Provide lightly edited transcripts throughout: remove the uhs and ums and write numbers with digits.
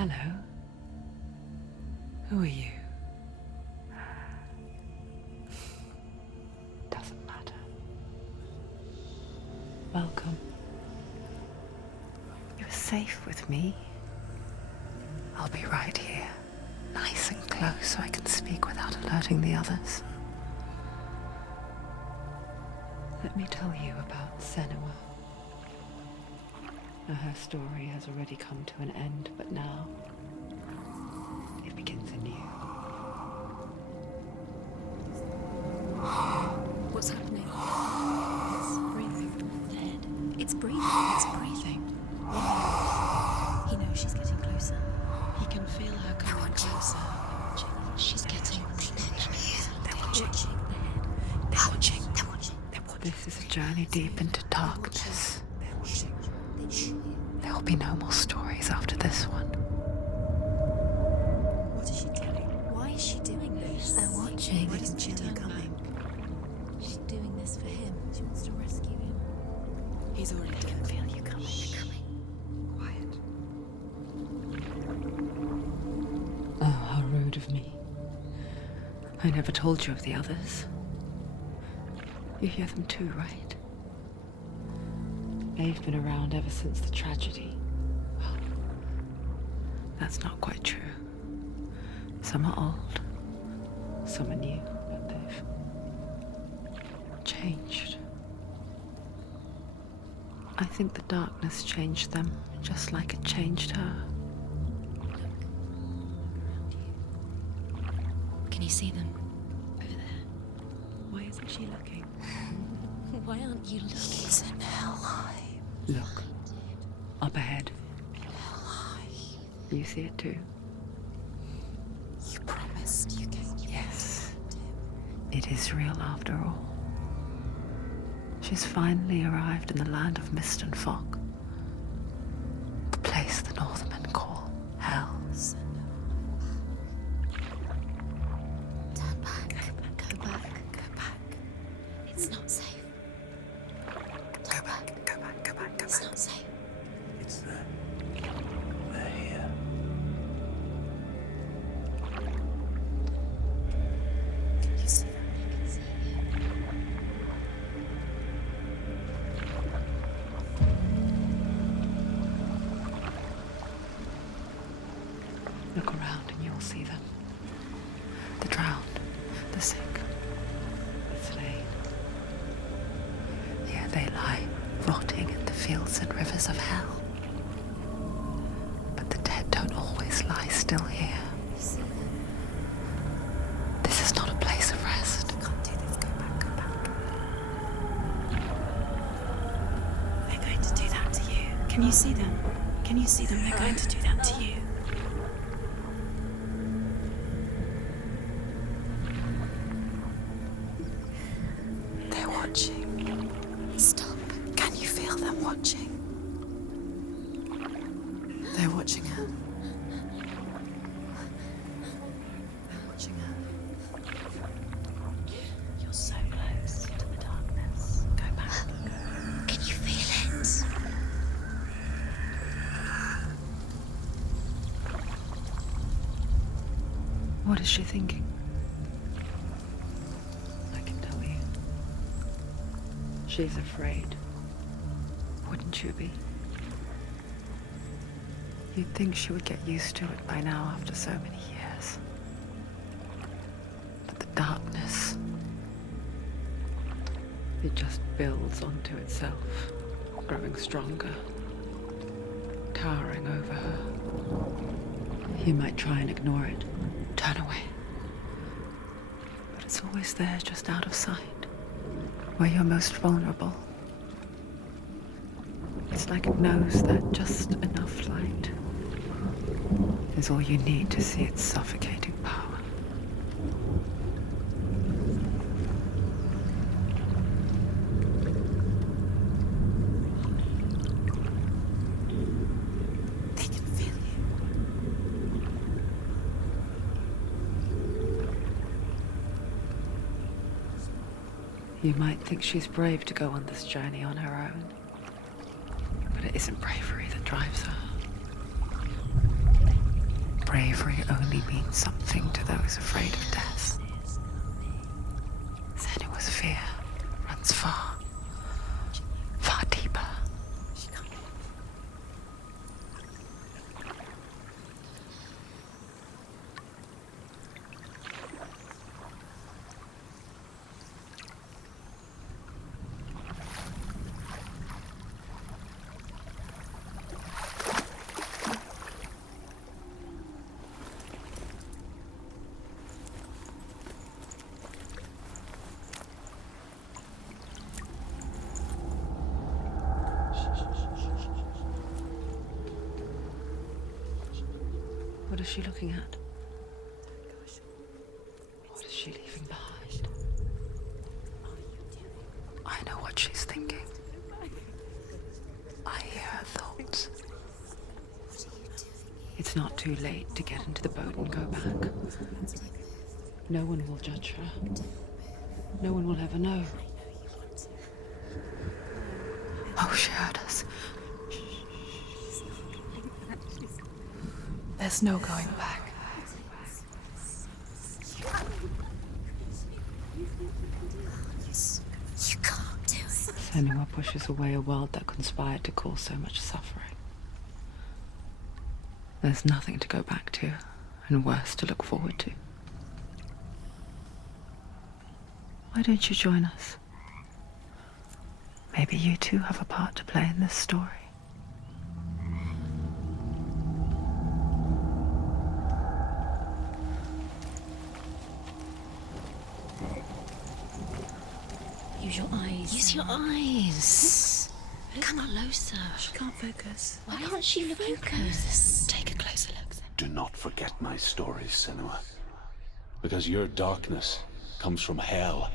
Hello. Who are you? Doesn't matter. Welcome. You're safe with me. I'll be right here, nice and close so I can speak without alerting the others. Let me tell you about Senua. Now, her story has already come to an end, but now it begins anew. What's happening? It's breathing. The head. It's breathing. It's breathing. He knows she's getting closer. He can feel her coming closer. She's getting closer. They're watching. The head. They're watching. They're watching. They're watching. This is a journey deep into darkness. They're watching. There will be no more stories after this one. What is she doing? Why is she doing this? They're watching. Why doesn't she turn coming? She's doing this for him. She wants to rescue him. He's already dead. I can feel you coming. You're coming. Quiet. Oh, how rude of me. I never told you of the others. You hear them too, right? They've been around ever since the tragedy. Well, that's not quite true. Some are old, some are new, but they've changed. I think the darkness changed them, just like it changed her. Can you see them? Over there. Why isn't she looking? Why aren't you looking? He's in Helheim. Look, up ahead. Helheim. You see it too? You promised you came. Yes. It is real after all. She's finally arrived in the land of mist and fog. The place the Northmen call Hell. Turn back. Go back. Go back. It's not safe. Go back. It's not safe. It's there. They're here. Can you see them? I can see Look around and you'll see them. The drowned, the sick, the slain. Here they lie, rotting in the fields and rivers of hell. But the dead don't always lie still here. This is not a place of rest. I can't do this. Go back. Go back. They're going to do that to you. Can you see them? Can you see them? They're going to do that to you. They're watching. Stop. Can you feel them watching? They're watching her. They're watching her. You're so close to the darkness. Go back. Can you feel it? What is she thinking? I can tell you. She's afraid. Wouldn't you be? You'd think she would get used to it by now after so many years. But the darkness, it just builds onto itself, growing stronger, towering over her. You might try and ignore it, turn away. But it's always there, just out of sight, where you're most vulnerable. It's like it knows that just enough light is all you need to see its suffocating power. They can feel you. You might think she's brave to go on this journey on her own, but it isn't bravery that drives her. bravery only means something to those afraid of death, Senua's fear runs far, far deeper. What is she looking at? What is she leaving behind? I know what she's thinking. I hear her thoughts. It's not too late to get into the boat and go back. No one will judge her. No one will ever know. Oh, she heard us. There's no going back. You can't do it. Senua pushes away a world that conspired to cause so much suffering. There's nothing to go back to, and worse to look forward to. Why don't you join us? Maybe you too have a part to play in this story. Use your eyes. Use your eyes. Come closer. She can't focus. Why can't she focus? Take a closer look. Do not forget my stories, Senua. Because your darkness comes from hell,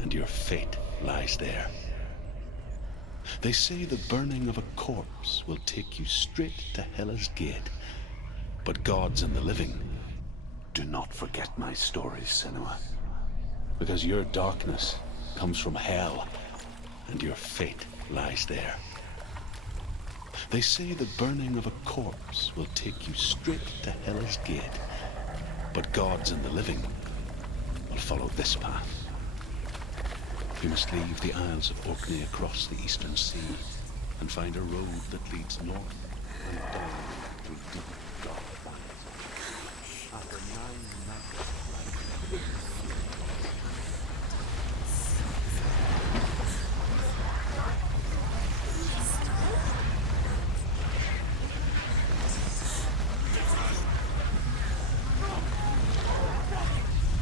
and your fate lies there. They say the burning of a corpse will take you straight to Hela's gate. But gods and the living, do not forget my stories, Senua. Because your darkness comes from hell, and your fate lies there. They say the burning of a corpse will take you straight to Hela's gate. But gods and the living will follow this path. You must leave the Isles of Orkney across the eastern sea and find a road that leads north and down through deep dark valleys. After 9 nights,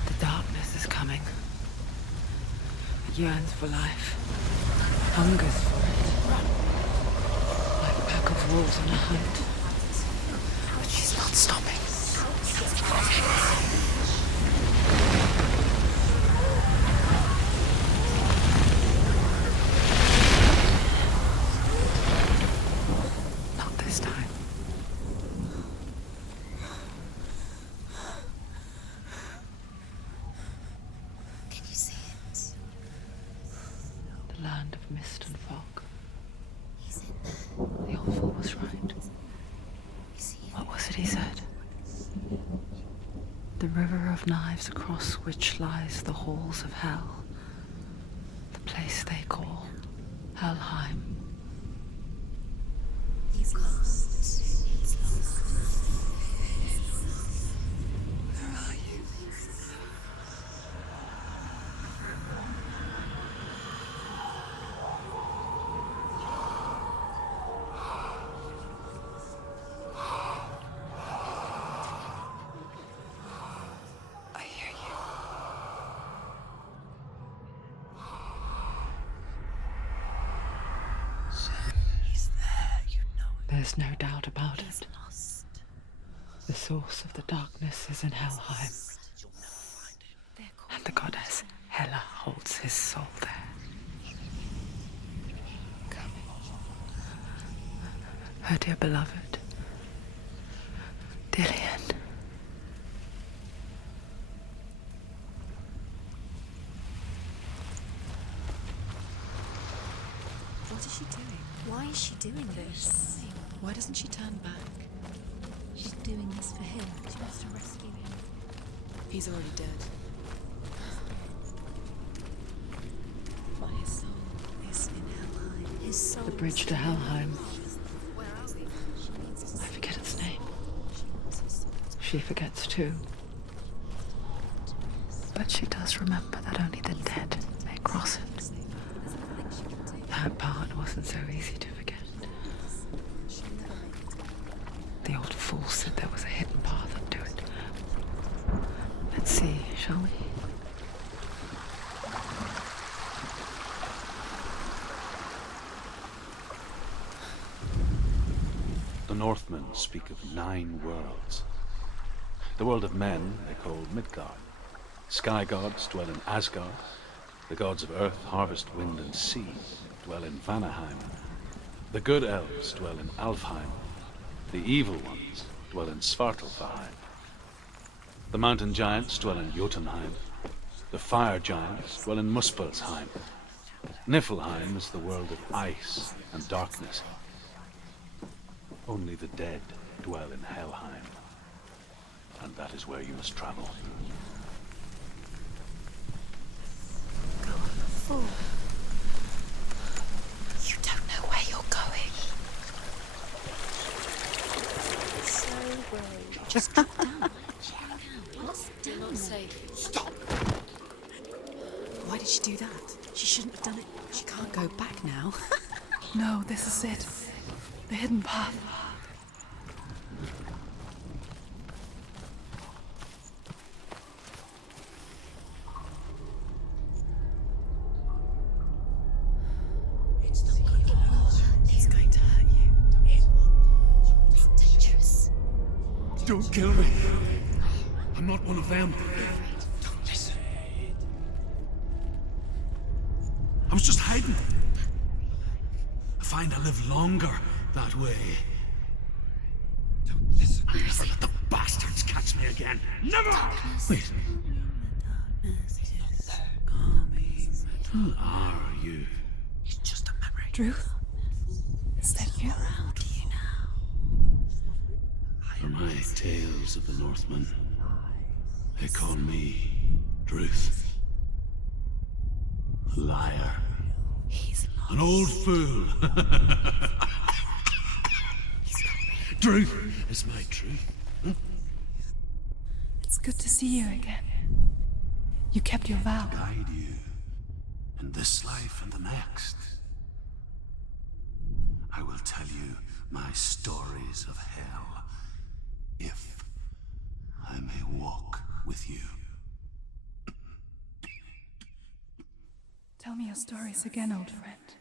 The darkness is coming. It yearns for life, hungers for it, like a pack of wolves on a hunt. But she's not stopping. Not this time. Can you see it? The land of mist and fog. He's in there. The old fool was right. You see it? What was it he said? The river of knives across which lies the halls of hell. The place they call Helheim. He's lost. It's lost. Where are you? I hear you. He's there, you know it. There's no doubt about He's it. lost. The source of the darkness is in Helheim, They're and the goddess Hela holds his soul there. Her dear beloved, Dillian. What is she doing? Why is she doing this? Why doesn't she turn back? She's doing this for him. She wants to rescue him. He's already dead. But his soul is in Helheim. His soul. The bridge to Helheim. I forget its name. She forgets too. But she does remember that only the dead may cross it. That part wasn't so easy to forget. The old fool said there was a hidden path up to it. Let's see, shall we? The Northmen speak of 9 worlds. The world of men they call Midgard. Sky gods dwell in Asgard. The gods of earth, harvest, wind, and sea dwell in Vanaheim. The good elves dwell in Alfheim. The evil ones dwell in Svartalfheim. The mountain giants dwell in Jotunheim. The fire giants dwell in Muspelheim. Niflheim is the world of ice and darkness. Only the dead dwell in Helheim. And that is where you must travel. Fool. You don't know where you're going. So brave. Just drop down. What's down? Not safe. Stop! Why did she do that? She shouldn't have done it. She can't go back now. No, this is it. The hidden path. It's going to hurt you. It's dangerous. Don't kill me. I'm not one of them. Don't listen. I was just hiding. I find I live longer that way. Don't listen. I'll never let the bastards catch me again. Never! Wait. Who are you? It's just a memory. Drew? Is that you? For my tales of the Northmen, they call me Druth. A liar. He's lost. An old fool. Druth is my truth. It's good to see you again. You kept your vow. Guide you in this life and the next. I will tell you my stories of hell, if I may walk with you. Tell me your stories again, old friend.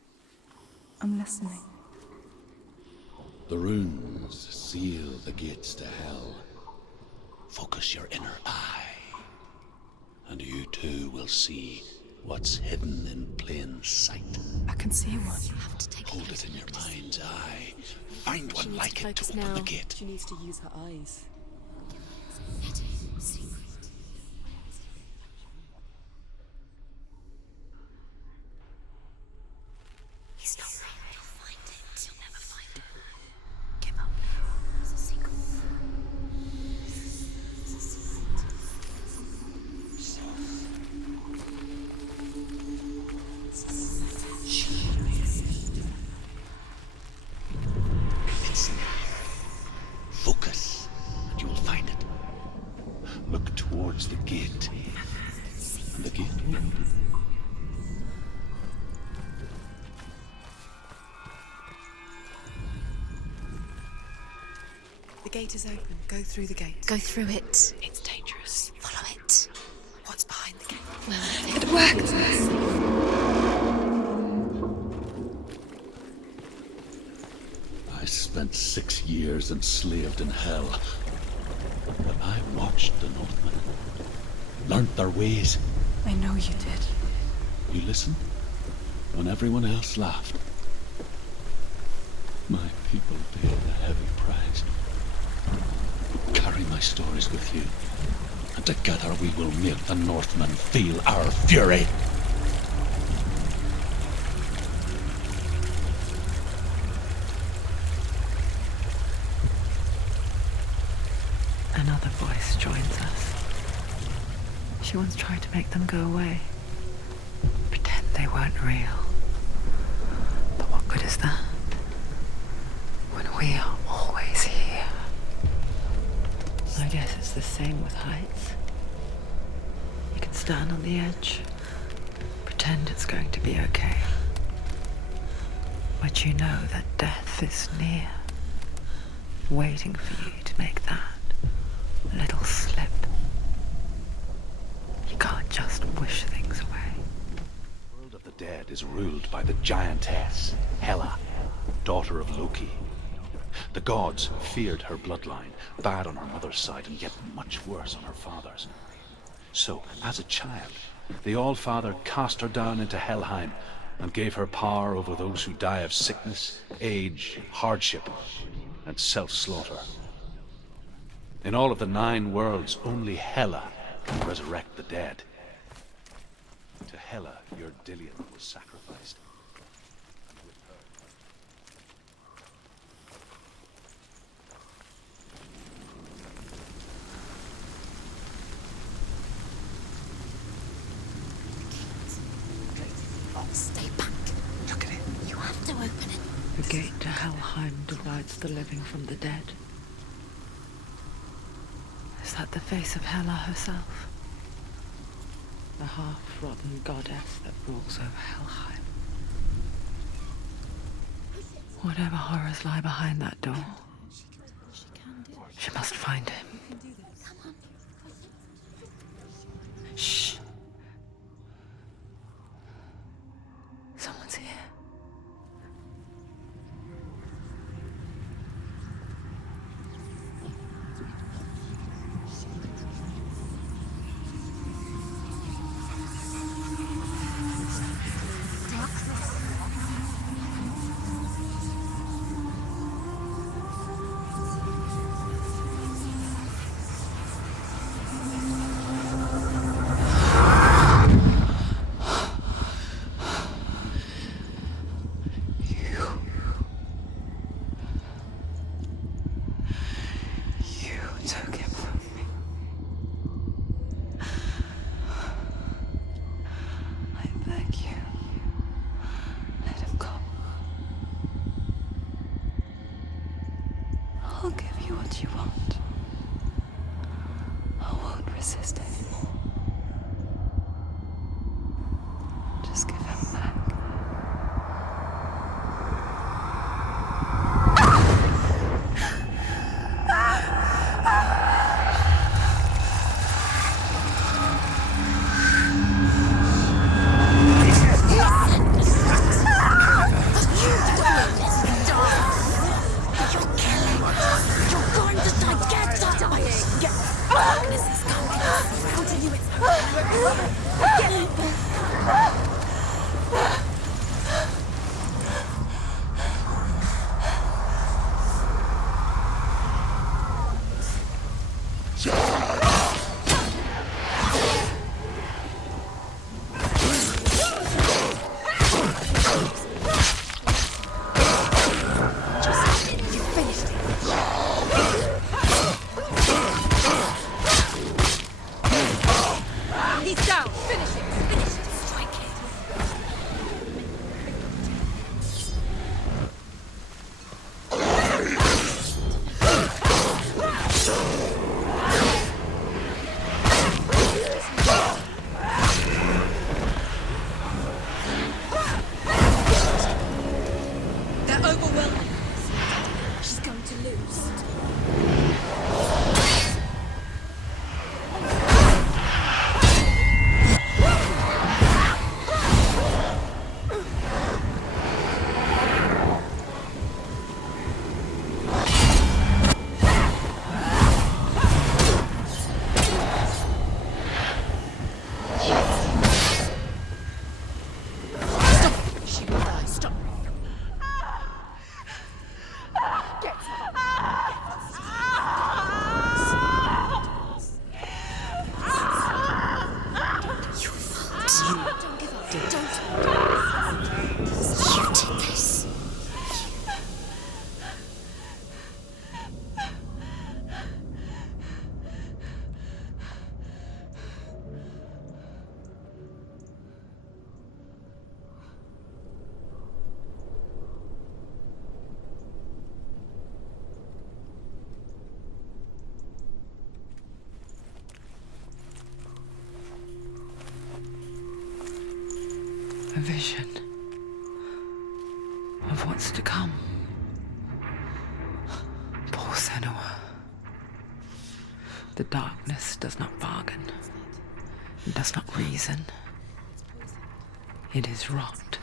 I'm listening. The runes seal the gates to hell. Focus your inner eye, and you too will see what's hidden in plain sight. I can see one. You have to take Hold it in your mind's eye. Find She one needs like to it to focus open now. the gate. She needs to use her eyes. secret. He's not right. You'll find it. You'll never find it. Give up now. It's a secret. It's there. Focus, and you will find it. Look towards the gate, and the gate will open. The gate is open. Go through the gate. Go through it. It's dangerous. Follow it. What's behind the gate? It worked! I spent 6 years enslaved in hell. But I watched the Northmen, learnt their ways. I know you did. You listened when everyone else laughed. My people paid a heavy price. Carry my stories with you, and together we will make the Northmen feel our fury. She once tried to make them go away. Pretend they weren't real. But what good is that? When we are always here. I guess it's the same with heights. You can stand on the edge, pretend it's going to be okay. But you know that death is near, waiting for you to make that little slip. You can't just wish things away. The world of the dead is ruled by the giantess, Hela, daughter of Loki. The gods feared her bloodline, bad on her mother's side and yet much worse on her father's. So, as a child, the All-Father cast her down into Helheim and gave her power over those who die of sickness, age, hardship, and self-slaughter. In all of the 9 worlds, only Hela can resurrect the dead. To Hela, your Dillion was sacrificed. Stay back. Look at it. You have to open it. The gate to Helheim divides the living from the dead. Is that the face of Hela herself? The half-rotten goddess that rules over Helheim. Whatever horrors lie behind that door, she must find him. Shh. Someone's here. I'll give you what you want. I won't resist anymore. Just give him back. A vision of what's to come. Poor Senua. The darkness does not bargain. It does not reason. It is rot.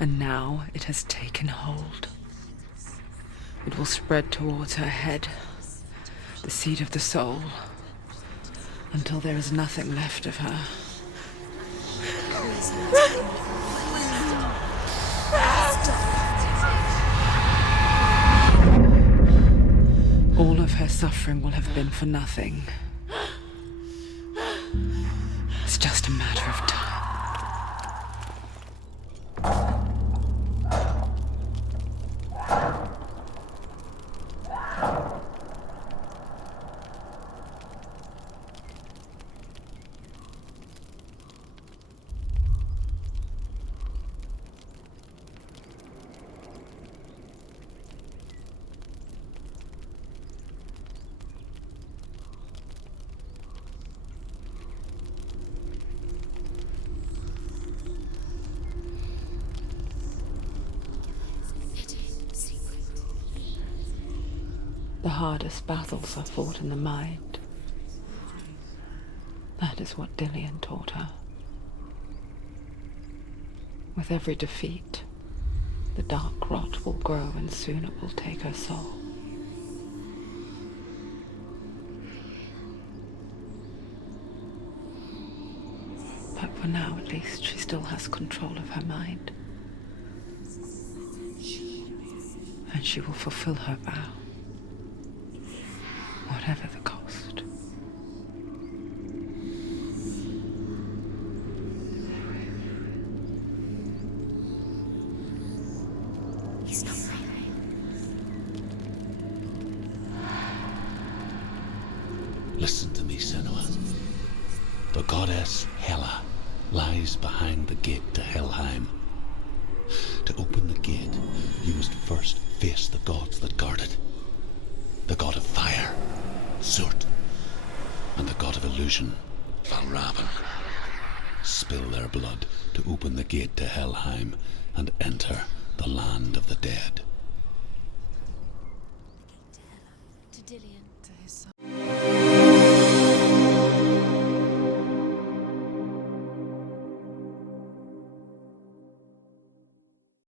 And now it has taken hold. It will spread towards her head, the seat of the soul, until there is nothing left of her. All of her suffering will have been for nothing. It's just a matter of time. The hardest battles are fought in the mind. That is what Dillian taught her. With every defeat, the dark rot will grow and soon it will take her soul. But for now, at least, she still has control of her mind. And she will fulfill her vow. Whatever the cost. He's not right. Listen to me, Senua. The goddess Hela lies behind the gate to Helheim. To open the gate, you must first face the gods that guard it. The god of fire, Surt, and the god of illusion, Valravn. Spill their blood to open the gate to Helheim and enter the land of the dead.